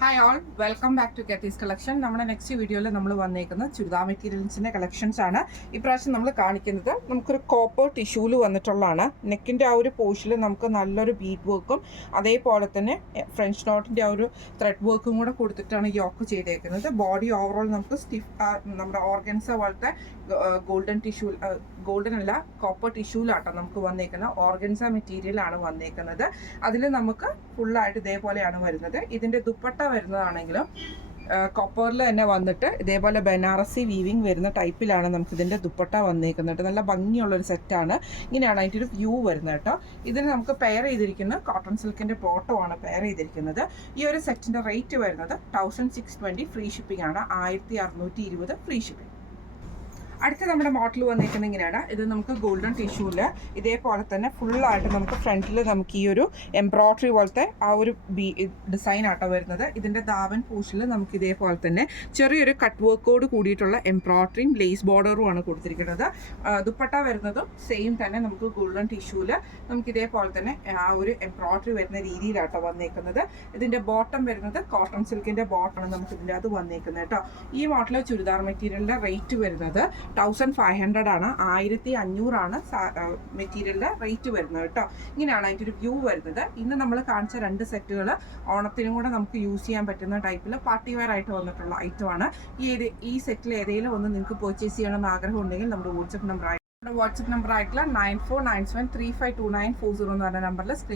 Hi all, welcome back to കെത്തീസ് collection. നമ്മുടെ next വീഡിയോയിൽ നമ്മൾ വന്നേക്കുന്നത് ചുരിദാർ മെറ്റീരിയൽസിൻ്റെ കളക്ഷൻസ് ആണ്. ഇപ്രാവശ്യം നമ്മൾ കാണിക്കുന്നത് നമുക്കൊരു കോപ്പർ ടിഷ്യൂവിൽ വന്നിട്ടുള്ളതാണ്. നെക്കിൻ്റെ ആ ഒരു പോർഷനിൽ നമുക്ക് നല്ലൊരു ബീഡ് വർക്കും അതേപോലെ തന്നെ ഫ്രഞ്ച് നോട്ടിൻ്റെ ആ ഒരു ത്രെഡ് വർക്കും കൂടെ കൊടുത്തിട്ടാണ് യോക്ക് ചെയ്തേക്കുന്നത്. ബോഡി ഓവറോൾ നമുക്ക് സ്റ്റിഫ് നമ്മുടെ ഓർഗൻസ പോലത്തെ ഗോൾഡൻ അല്ല കോപ്പർ ടിഷ്യൂലാട്ടോ നമുക്ക് വന്നേക്കുന്നത്. ഓർഗൻസ മെറ്റീരിയലാണ് വന്നേക്കുന്നത്. അതിൽ നമുക്ക് ഫുള്ളായിട്ട് ഇതേപോലെയാണ് വരുന്നത്. ഇതിൻ്റെ ദുപ്പട്ട വരുന്നതാണെങ്കിലും കോപ്പറിൽ തന്നെ വന്നിട്ട് ഇതേപോലെ ബനാറസി വീവിങ് വരുന്ന ടൈപ്പിലാണ് നമുക്കിതിൻ്റെ ദുപ്പട്ട വന്നേക്കുന്നത്. നല്ല ഭംഗിയുള്ളൊരു സെറ്റാണ്. ഇങ്ങനെയാണ് അതിൻ്റെ ഒരു വ്യൂ വരുന്നത് കേട്ടോ. ഇതിന് നമുക്ക് പെയർ ചെയ്തിരിക്കുന്ന കോട്ടൺ സിൽക്കിൻ്റെ ബോട്ടമാണ് പെയർ ചെയ്തിരിക്കുന്നത്. ഈ ഒരു സെറ്റിൻ്റെ റേറ്റ് വരുന്നത് 1620 ഫ്രീ ഷിപ്പിംഗ് ആണ്. 1620 ഫ്രീ ഷിപ്പിംഗ്. അടുത്ത നമ്മുടെ മോഡൽ വന്നിരിക്കുന്നത് ഇങ്ങനെയാണ്. ഇത് നമുക്ക് ഗോൾഡൻ ടിഷ്യൂവിൽ ഇതേപോലെ തന്നെ ഫുള്ളായിട്ട് നമുക്ക് ഫ്രണ്ടിൽ നമുക്ക് ഈ ഒരു എംബ്രോയ്ഡറി പോലത്തെ ആ ഒരു ഡിസൈൻ ആട്ടോ വരുന്നത്. ഇതിൻ്റെ ദാവൻ പൂഷിൽ നമുക്ക് ഇതേപോലെ തന്നെ ചെറിയൊരു കട്ട് വർക്കോട് കൂടിയിട്ടുള്ള എംബ്രോയ്ഡറിയും ലേസ് ബോർഡറുമാണ് കൊടുത്തിരിക്കുന്നത്. ദുപ്പട്ട വരുന്നതും സെയിം തന്നെ നമുക്ക് ഗോൾഡൻ ടിഷ്യൂവിൽ നമുക്ക് ഇതേപോലെ തന്നെ ആ ഒരു എംബ്രോയ്ഡറി വരുന്ന രീതിയിലാട്ടോ വന്നേക്കുന്നത്. ഇതിൻ്റെ ബോട്ടം വരുന്നത് കോട്ടൺ സിൽക്കിൻ്റെ ബോട്ടമാണ് നമുക്ക് ഇതിൻ്റെ അത് വന്നേക്കുന്നത് കേട്ടോ. ഈ മോഡൽ ചുരിദാർ മെറ്റീരിയലിൻ്റെ റേറ്റ് വരുന്നത് 1500 ആണ്. 1500 ആണ് മെറ്റീരിയലിൻ്റെ റേറ്റ് വരുന്നത് കേട്ടോ. ഇങ്ങനെയാണ് അതിൻ്റെ ഒരു വ്യൂ വരുന്നത്. ഇന്ന് നമ്മൾ കാണിച്ച 2 സെറ്റുകൾ ഓണത്തിനും കൂടെ നമുക്ക് യൂസ് ചെയ്യാൻ പറ്റുന്ന ടൈപ്പിൽ പാർട്ടി വെയർ ആയിട്ട് വന്നിട്ടുള്ള ഐറ്റമാണ്. ഈ സെറ്റിൽ ഏതെങ്കിലും ഒന്ന് നിങ്ങൾക്ക് പർച്ചേസ് ചെയ്യണമെന്ന് ആഗ്രഹം ഉണ്ടെങ്കിൽ നമ്മുടെ വാട്സപ്പ് നമ്പർ ആയിട്ടുള്ള 9497352940 എന്ന് പറഞ്ഞ നമ്പറിൽ സ്ക്രീൻ